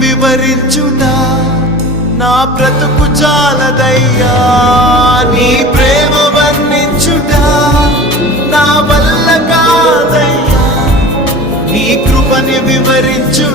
వివరించుట నా బ్రతుకు చాలదయ్యా. నీ ప్రేమ వర్ణించుట నా వల్ల కాదయ్యా. నీ కృపని వివరించు